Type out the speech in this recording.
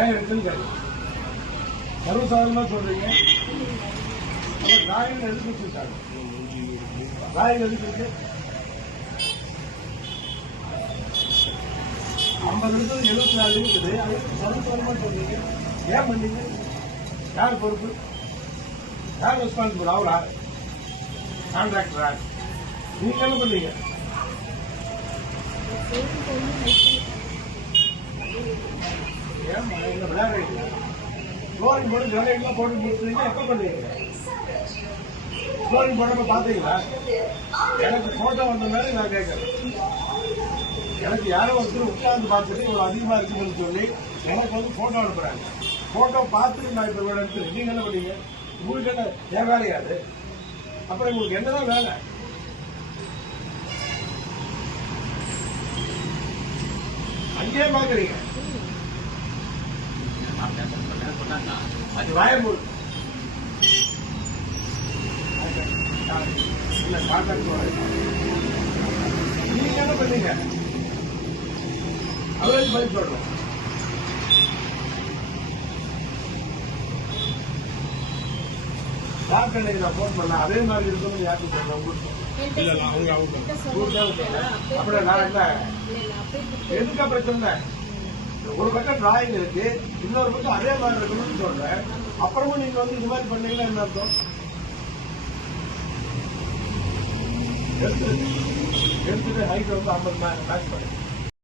ஏன் எடுத்துன்னு சர்வசாதாரணமா சொல்றீங்க. ராயல் எதுக்கு வச்சிருக்காங்க? ராயல் எதுக்கு இருக்கு? 50 இடத்துல 74 இருக்குது. அதுக்கு சர்வசாதாரணமா சொல்றீங்க. ஏன் பண்ணீங்க? யார் பொறுப்பு? யார் ரெஸ்பான்சிபிள்? அவரா? கான்ட்ராக்டரா? நீங்க என்ன பண்ணீங்க? ஏமா என்ன விளையாடுறீங்க? ஃப்ளோரிங் போட்டு கிரானைட்லாம் போட்டு முடிச்சுறீங்க. எப்போ பண்ணுவீங்க? ஃப்ளோரிங் போடாம பார்த்தீங்களா? எனக்கு போட்டோ வந்த மாதிரி நான் கேட்கறேன். எனக்கு யாரோ ஒருத்தர் உட்கார்ந்து பார்த்துட்டு இவ்வளவு அதிகமா இருக்குன்னு சொல்லி எனக்கு வந்து போட்டோ அனுப்புறாங்க. போட்டோ பார்த்து நான் இப்ப எடுத்து நீங்க என்ன பண்ணீங்க? உங்களுக்கு என்ன என் வேலையாது? அப்புறம் உங்களுக்கு என்னதான் வேலை? அங்கேயே பாக்குறீங்க. அது வாயமூர் நீங்க என்ன பண்ணீங்க? அவருக்கு பதில் சொல்றோம். டாக்டர் நான் போன் பண்ண அதே மாதிரி இருக்குன்னு யாருக்கு சொல்றேன்? உங்களுக்கு அப்புறம் நான் என்ன எதுக்கு அப்புறம் சொன்னேன்? ஒரு பக்கம் டிராயிங் இருக்கு, இன்னொரு பக்கம் அதே மாதிரி இருக்கணும்னு சொல்றேன். அப்புறமும் நீங்க வந்து இது மாதிரி பண்ணீங்கன்னா என்ன அர்த்தம்? எடுத்துட்டு ஹைட் வந்து 50 மேட்ச் பண்ணி